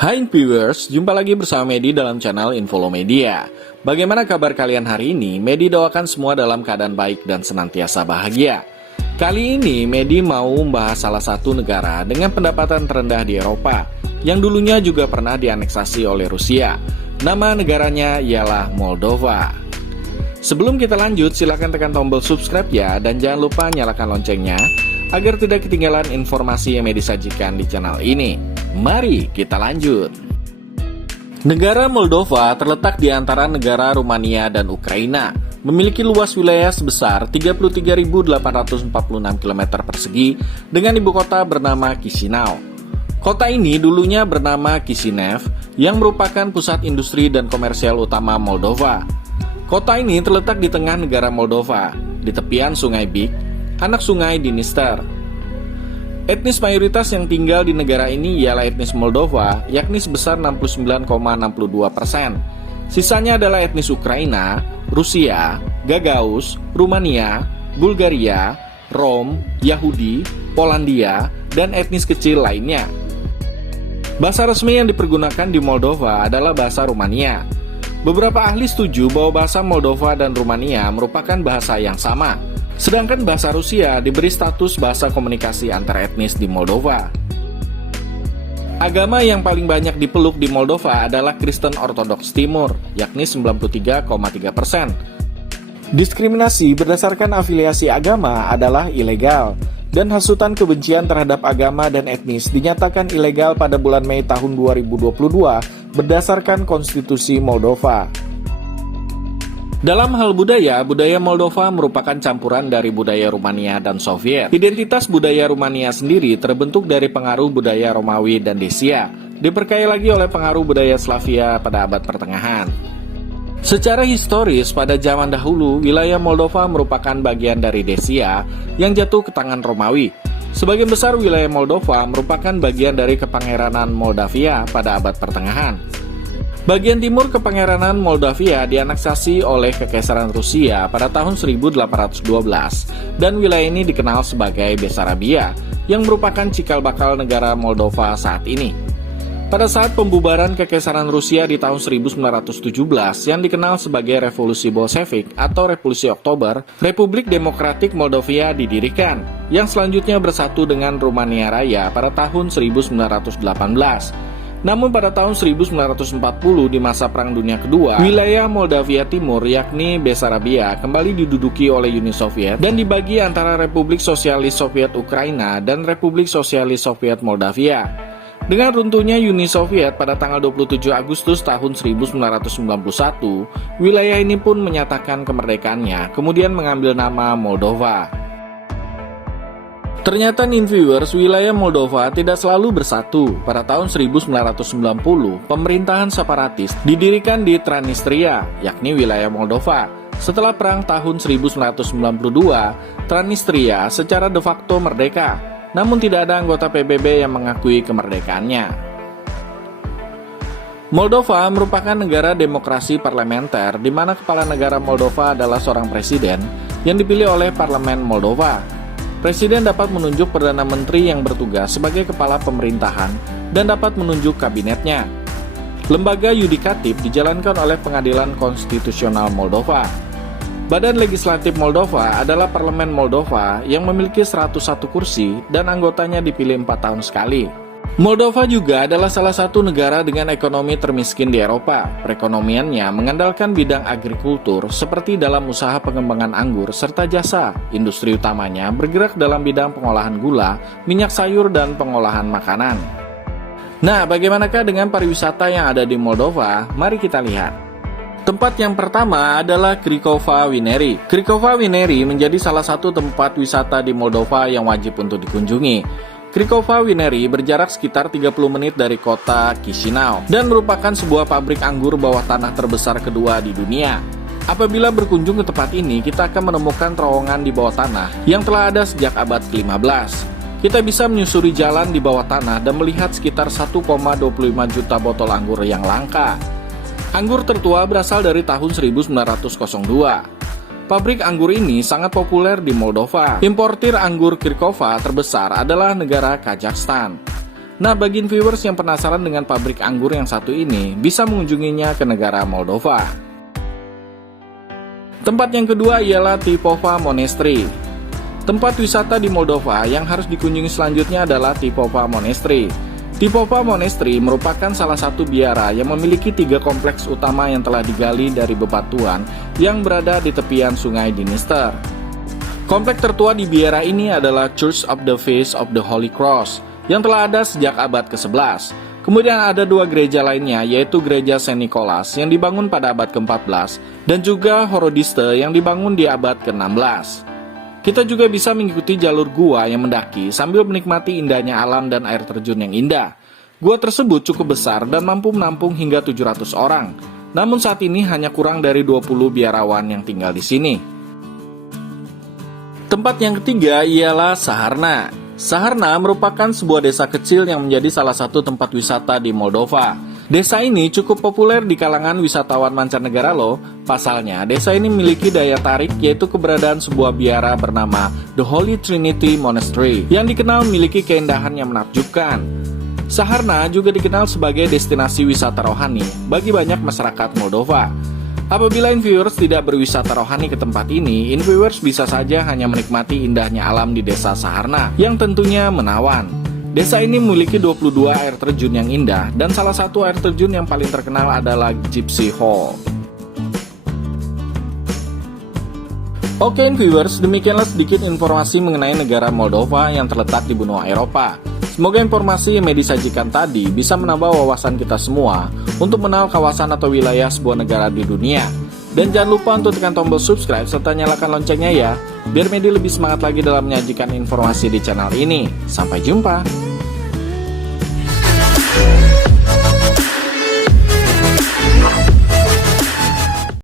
Hai viewers, jumpa lagi bersama Medi dalam channel Infolomedia. Bagaimana kabar kalian hari ini? Medi doakan semua dalam keadaan baik dan senantiasa bahagia. Kali ini Medi mau membahas salah satu negara dengan pendapatan terendah di Eropa, yang dulunya juga pernah dianeksasi oleh Rusia. Nama negaranya ialah Moldova. Sebelum kita lanjut, silakan tekan tombol subscribe ya, dan jangan lupa nyalakan loncengnya, agar tidak ketinggalan informasi yang Medi sajikan di channel ini. Mari kita lanjut. Negara Moldova terletak di antara negara Rumania dan Ukraina, memiliki luas wilayah sebesar 33.846 km persegi dengan ibu kota bernama Chisinau. Kota ini dulunya bernama Kishinev, yang merupakan pusat industri dan komersial utama Moldova. Kota ini terletak di tengah negara Moldova, di tepian Sungai Big, anak sungai Dniester. Etnis mayoritas yang tinggal di negara ini ialah etnis Moldova, yakni sebesar 69,62%. Sisanya adalah etnis Ukraina, Rusia, Gagauz, Rumania, Bulgaria, Rom, Yahudi, Polandia, dan etnis kecil lainnya. Bahasa resmi yang dipergunakan di Moldova adalah bahasa Rumania. Beberapa ahli setuju bahwa bahasa Moldova dan Rumania merupakan bahasa yang sama. Sedangkan bahasa Rusia diberi status bahasa komunikasi antar etnis di Moldova. Agama yang paling banyak dipeluk di Moldova adalah Kristen Ortodoks Timur, yakni 93,3%. Diskriminasi berdasarkan afiliasi agama adalah ilegal, dan hasutan kebencian terhadap agama dan etnis dinyatakan ilegal pada bulan Mei tahun 2022 berdasarkan konstitusi Moldova. Dalam hal budaya Moldova merupakan campuran dari budaya Rumania dan Soviet. Identitas budaya Rumania sendiri terbentuk dari pengaruh budaya Romawi dan Dacia, diperkaya lagi oleh pengaruh budaya Slavia pada abad pertengahan. Secara historis, pada zaman dahulu, wilayah Moldova merupakan bagian dari Dacia yang jatuh ke tangan Romawi. Sebagian besar wilayah Moldova merupakan bagian dari Kepangeranan Moldavia pada abad pertengahan. Bagian timur Kepangeranan Moldavia dianeksasi oleh Kekaisaran Rusia pada tahun 1812, dan wilayah ini dikenal sebagai Besarabia, yang merupakan cikal bakal negara Moldova saat ini. Pada saat pembubaran Kekaisaran Rusia di tahun 1917 yang dikenal sebagai Revolusi Bolshevik atau Revolusi Oktober, Republik Demokratik Moldavia didirikan, yang selanjutnya bersatu dengan Rumania Raya pada tahun 1918. Namun pada tahun 1940 di masa Perang Dunia Kedua, wilayah Moldavia Timur yakni Besarabia kembali diduduki oleh Uni Soviet dan dibagi antara Republik Sosialis Soviet Ukraina dan Republik Sosialis Soviet Moldavia. Dengan runtuhnya Uni Soviet pada tanggal 27 Agustus tahun 1991, wilayah ini pun menyatakan kemerdekaannya, kemudian mengambil nama Moldova. Ternyata nih viewers, wilayah Moldova tidak selalu bersatu. Pada tahun 1990, pemerintahan separatis didirikan di Transnistria, yakni wilayah Moldova. Setelah perang tahun 1992, Transnistria secara de facto merdeka, namun tidak ada anggota PBB yang mengakui kemerdekaannya. Moldova merupakan negara demokrasi parlementer di mana kepala negara Moldova adalah seorang presiden yang dipilih oleh parlemen Moldova. Presiden dapat menunjuk Perdana Menteri yang bertugas sebagai kepala pemerintahan dan dapat menunjuk kabinetnya. Lembaga yudikatif dijalankan oleh Pengadilan Konstitusional Moldova. Badan Legislatif Moldova adalah Parlemen Moldova yang memiliki 101 kursi dan anggotanya dipilih 4 tahun sekali. Moldova juga adalah salah satu negara dengan ekonomi termiskin di Eropa. Perekonomiannya mengandalkan bidang agrikultur seperti dalam usaha pengembangan anggur serta jasa. Industri utamanya bergerak dalam bidang pengolahan gula, minyak sayur, dan pengolahan makanan. Nah, bagaimanakah dengan pariwisata yang ada di Moldova? Mari kita lihat. Tempat yang pertama adalah Krikova Wineri. Krikova Wineri menjadi salah satu tempat wisata di Moldova yang wajib untuk dikunjungi. Krikova Wineri berjarak sekitar 30 menit dari kota Chisinau dan merupakan sebuah pabrik anggur bawah tanah terbesar kedua di dunia. Apabila berkunjung ke tempat ini, kita akan menemukan terowongan di bawah tanah yang telah ada sejak abad ke-15. Kita bisa menyusuri jalan di bawah tanah dan melihat sekitar 1,25 juta botol anggur yang langka. Anggur tertua berasal dari tahun 1902. Pabrik anggur ini sangat populer di Moldova. Importir anggur Krikova terbesar adalah negara Kazakhstan. Nah, bagi viewers yang penasaran dengan pabrik anggur yang satu ini, bisa mengunjunginya ke negara Moldova. Tempat yang kedua ialah Typowa Monastery. Tempat wisata di Moldova yang harus dikunjungi selanjutnya adalah Typowa Monastery. Typowa Monastery merupakan salah satu biara yang memiliki 3 kompleks utama yang telah digali dari bebatuan yang berada di tepian sungai Dniester. Kompleks tertua di biara ini adalah Church of the Face of the Holy Cross yang telah ada sejak abad ke-11. Kemudian ada 2 gereja lainnya, yaitu Gereja Saint Nicholas yang dibangun pada abad ke-14 dan juga Horodiste yang dibangun di abad ke-16. Kita juga bisa mengikuti jalur gua yang mendaki sambil menikmati indahnya alam dan air terjun yang indah. Gua tersebut cukup besar dan mampu menampung hingga 700 orang. Namun saat ini hanya kurang dari 20 biarawan yang tinggal di sini. Tempat yang ketiga ialah Saharna. Saharna merupakan sebuah desa kecil yang menjadi salah satu tempat wisata di Moldova. Desa ini cukup populer di kalangan wisatawan mancanegara loh. Pasalnya, desa ini memiliki daya tarik yaitu keberadaan sebuah biara bernama The Holy Trinity Monastery yang dikenal memiliki keindahan yang menakjubkan. Saharna juga dikenal sebagai destinasi wisata rohani bagi banyak masyarakat Moldova. Apabila viewers tidak berwisata rohani ke tempat ini, viewers bisa saja hanya menikmati indahnya alam di desa Saharna yang tentunya menawan. Desa ini memiliki 22 air terjun yang indah dan salah satu air terjun yang paling terkenal adalah Gypsy Hole. Oke viewers, demikianlah sedikit informasi mengenai negara Moldova yang terletak di benua Eropa. Semoga informasi yang disajikan tadi bisa menambah wawasan kita semua untuk mengenal kawasan atau wilayah sebuah negara di dunia. Dan jangan lupa untuk tekan tombol subscribe serta nyalakan loncengnya ya, biar Medi lebih semangat lagi dalam menyajikan informasi di channel ini. Sampai jumpa!